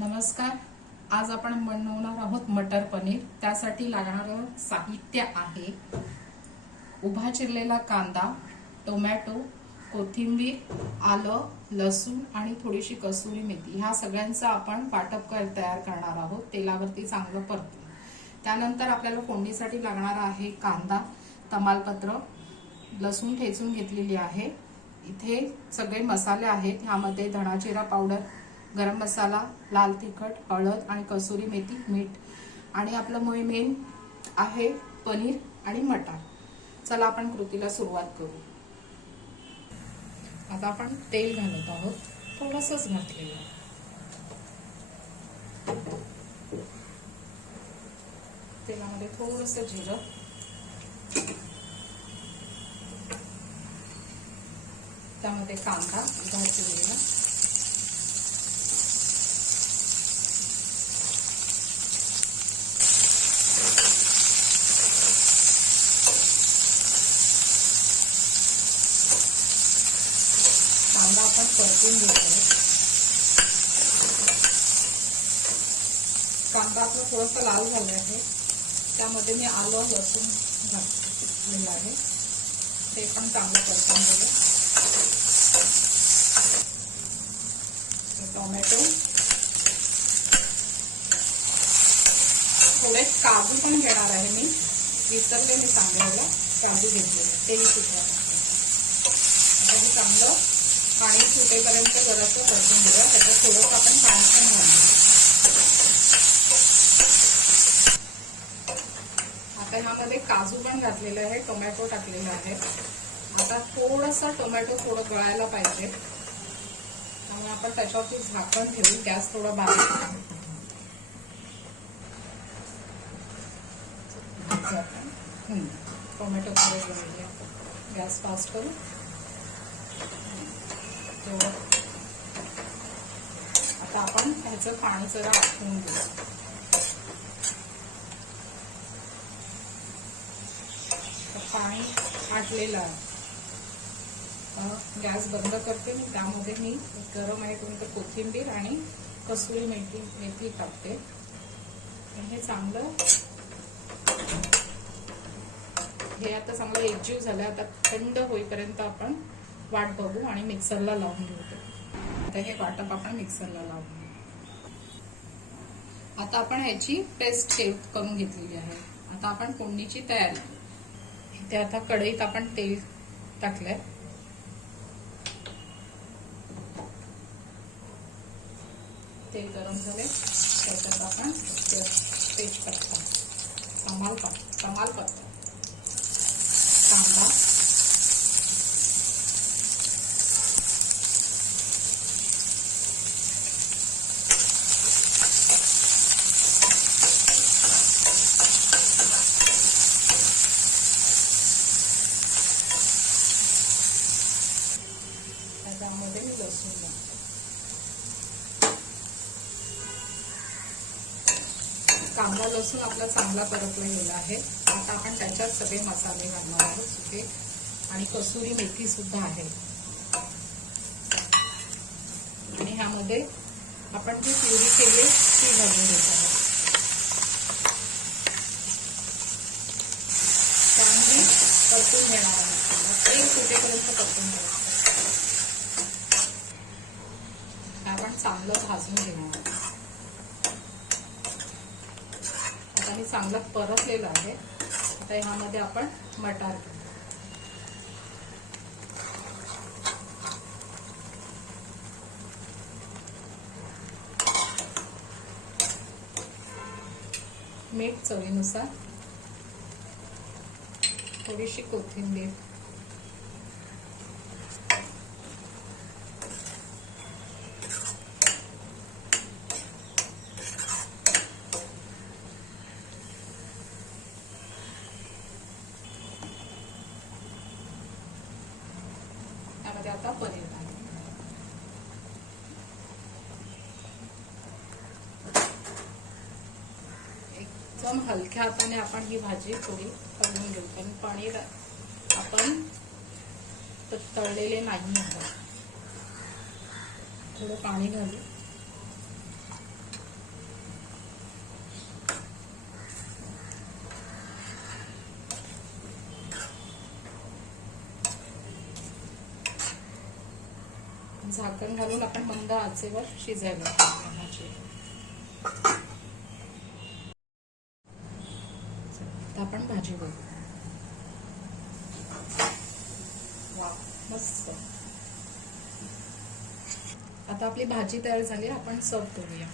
नमस्कार. आज आपण बनवणार आहोत मटर पनीर. त्यासाठी लागणारं साहित्य आहे उभा चिरलेला कांदा, टोमॅटो, कोथिंबीर, आलं, लसूण आणि थोडीशी कसुरी मेथी. ह्या सगळ्यांचा आपण वाटप तयार करणार आहोत. तेलावरती चांगलं परतून. त्यानंतर आपल्याला फोडणीसाठी लागणार आहे कांदा, तमालपत्र, लसूण ठेचून घेतलेली आहे. इथे सगळे मसाले आहेत. ह्यामध्ये धना जिरा पावडर, गरम मसाला, लाल तिखट, हळद आणि कसुरी मेथी, मीठ आणि आपलं मेन आहे पनीर आणि मटार. चला आपण कृतीला सुरुवात करू. आता आपण तेल घालत आहोत. थोडंसंच घातलेलं आहे. तेलामध्ये थोडंसं जिरं, त्यामध्ये कांदा भाजलेला, कांदा आपण परतून घेतोय. कांदा आपला थोडासा लाल झाला आहे. त्यामध्ये मी आलं, लसूण घातलेलं आहे. ते पण चांगलं परतून घेऊया. टोमॅटो, थोडे काजू पण घेणार आहे मी. विसरले मी सांगायला. काजू घेतलेले तेही सुद्धा. आता हे चांगलं पाणी सुटेपर्यंत जरासं परतून घेऊया. त्याच्यात थोडंसं आपण पाणी पण घालूया. आता ह्यामध्ये काजू पण घातलेले आहे, टोमॅटो टाकलेला आहे. आता थोडंसं टोमॅटो गळायला पाहिजे. त्यामुळे आपण त्याच्यावरती झाकण ठेवू. गॅस थोडा बारीक टोमॅटो थोडे गॅस फास्ट करू. आता आपण ह्याचं पाणी जरा आटवून घेऊ. पाणी आटलेलं आहे. गॅस बंद करते मी. त्यामध्ये मी गरम आहे तर कोथिंबीर आणि कसुरी मेथी टाकते. हे चांगलं हे आता चांगलं एकजीव झालं. आता थंड होईपर्यंत आपण वाट बघू आणि मिक्सरला लावून घेऊ. आता हे वाटप आपण मिक्सरला लावून घेऊ. आता आपण ह्याची पेस्ट करून घेतलेली आहे. आता आपण फोडणीची तयारी. इथे आता कढईत आपण तेल टाकलंय. तेल गरम झाले. त्याच्यात आपण तेजपत्ता, तमालपत्र, कांदा, त्यामध्ये मी लसूण घालते. कांदा लसूण आपला चांगला परतला गेला आहे. आता आपण त्याच्यात सगळे मसाले घालणार आहोत. सुके आणि कसुरी मेथी सुद्धा आहे. आणि ह्यामध्ये आपण जी प्युरी केली ती घालून घेत आहोत. त्यामध्ये परतून घेणार आहोत. तेल सुटेपर्यंत परतून घेणार. आपण चांगलं भाजून घेणार आहोत. आता हे चांगलं परतलेलं आहे. आता ह्यामध्ये आपण मटार घेऊ. मीठ चवीनुसार, थोडीशी कोथिंबीर, त्यामध्ये आता पनीर घालू. एकदम हलक्या हाताने आपण ही भाजी थोडी हलवून घेऊ. कारण पनीर आपण तळलेले नाही. थोडं पाणी घालू. झाकण घालून आपण मंद आचेवर शिजायला ठेवूया भाजी. आता आपण भाजी बघू. वा, मस्त. आता आपली भाजी तयार झाली, आपण सर्व करूया.